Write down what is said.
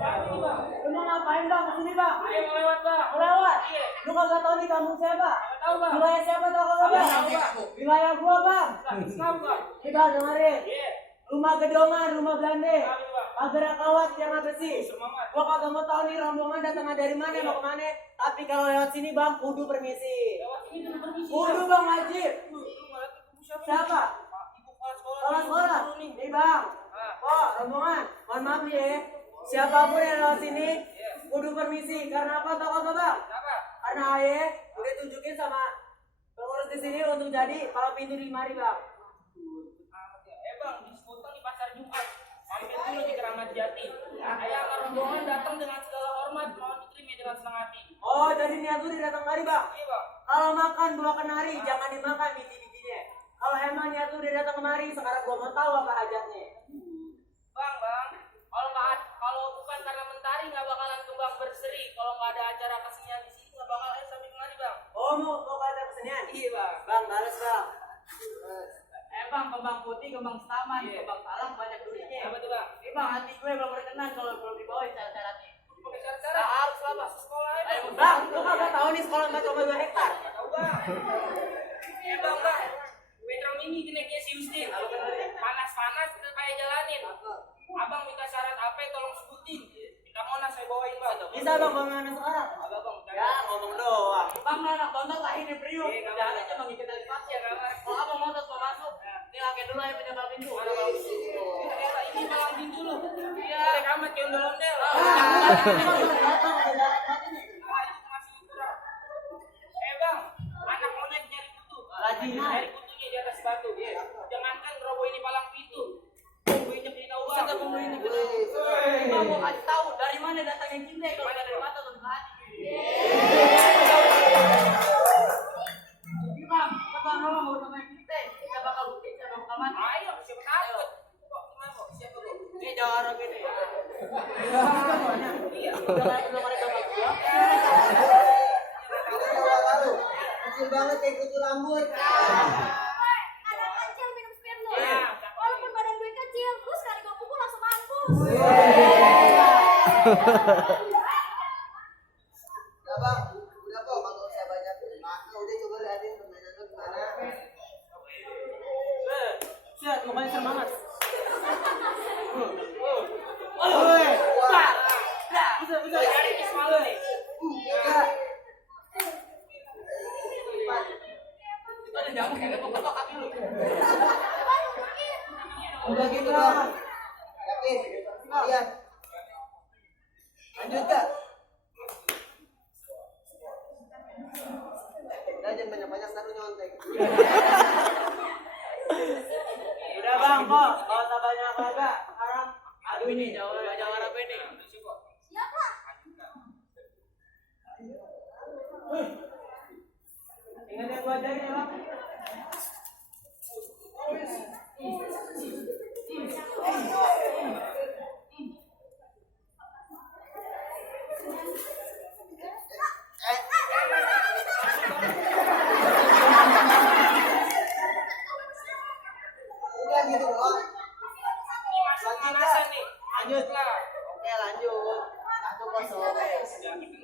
Lu mau ngapain bang? Kesini bang? Ayo mau lewat bang. Mau lewat? Iya. Lu kagak tahu nih kampung siapa? Nggak tahu bang. Wilayah siapa tau kagak bang? Tahu bang. Wilayah gua bang. Tahu bang. Nih bang dengerin. Iya. Rumah gedongan, rumah belande. Tahu bang. Pagar kawat yang apa sih? Semangat. Gua kagak mau tahu nih rombongan datangnya dari mana mau kemana. Tapi kalau lewat sini bang, kudu permisi. Lewat sini dulu permisi. Kudu bang wajib. Lu ngeliat ibu siapa? Siapa? Ibu kepala sekolah. Sekolah sekolah. Dulu nih. Nih bang. Ah. Oh rombongan, mohon maaf nih ya. Siapapun yang lewat sini, kudu permisi. Karena apa tau kagak bang? Kenapa? Karena ayah udah tunjukin sama pengurus di sini untuk jadi kalau pintu di mari bang. Bang, di Sekutang di pasar Jumat. Mampir dulu di Keramat Jati. Ayah sama rombongan datang dengan segala hormat, mohon diterima dengan senang hati. Oh jadi niat lu datang mari bang. Iya bang. Kalau makan buah kenari jangan dimakan biji-bijinya. Kalau emang niat lu datang kemari, sekarang gua mau tahu apa hajatnya. Bang, kalau bukan karena mentari nggak bakalan kembang berseri. Kalau nggak ada acara kesenian di sini nggak bakal sampai kemari bang. Oh mau ada kesenian? Iya bang. Bang balas bang. Bang, kembang putih, kembang setaman, Iya. kembang salam banyak duitnya. Apa tuh bang? Ini bang, hati gue belum berkenan kalau belum dibawain syarat-syaratnya. Pakai cara-cara harus lah masuk sekolah aja. Ayo, Bang, lu kagak tahu nih sekolah 4,2 hektar. Tahu bang. Iya bang. Metro Mini naiknya si Justin. Panas-panas kita kayak jalanin. Abang minta syarat apa? Tolong sebutin. Kita Monas saya bawain bang. Bisa bang bangunan sekarang? Agak bang. Ya ngomong doang. Bang, anak tonton lah ini Priuk. Iya, nggak Jangan apa-apa. aja bang ikut dari pasir. Iya, nggak apa-apa. Kalau abang mau masuk, ini kakek dulu yang penyebar pintu. Mana bang? Ini malam pintu lu. Iya. Ada kamat yang dalam del. Bang, anak monet nyari kutu. Rajinan. Nyari kutunya di atas batu. Jangankan robo ini palang pintu. Bumbunya beli tahu bang. Bumbu ini gede. Bang, mau kasih tahu dari mana datangnya cinta kalau nggak dari mata atau dari hati. Ini bang, kata orang mau sama cinta, kita bakal bukti, kita bakal mati. Ayo, siapa takut? Kok gimana kok? Siapa kok? Ini jorok ini. Iya. Udah mereka berdua. Kecil banget kayak kutu rambut. Anak kecil minum Spirlo. Iya. Walaupun badan gue kecil, gue sekali gue pukul langsung mampus. Udah bang, udah kok nggak usah banyak. Maka udah coba liatin permainan lu gimana. Siap, mukanya semangat. Bisa nyari di semalam nih. Tiga. Itu ada jamu kayak ketok kaki lu. Udah gitu bang. Yakin? Iya. Lanjut gak? Udah jangan banyak-banyak ntar lu nyontek. Udah bang kok, kalau usah banyak kagak. Sekarang Aduh ini jauh apa ini? Siap lah. ingat yang gua ajarin ya bang. Udah gitu doang. Ini masuk panasan nih. Lanjut. Lah. Oke lanjut. 1-0. Ya, kita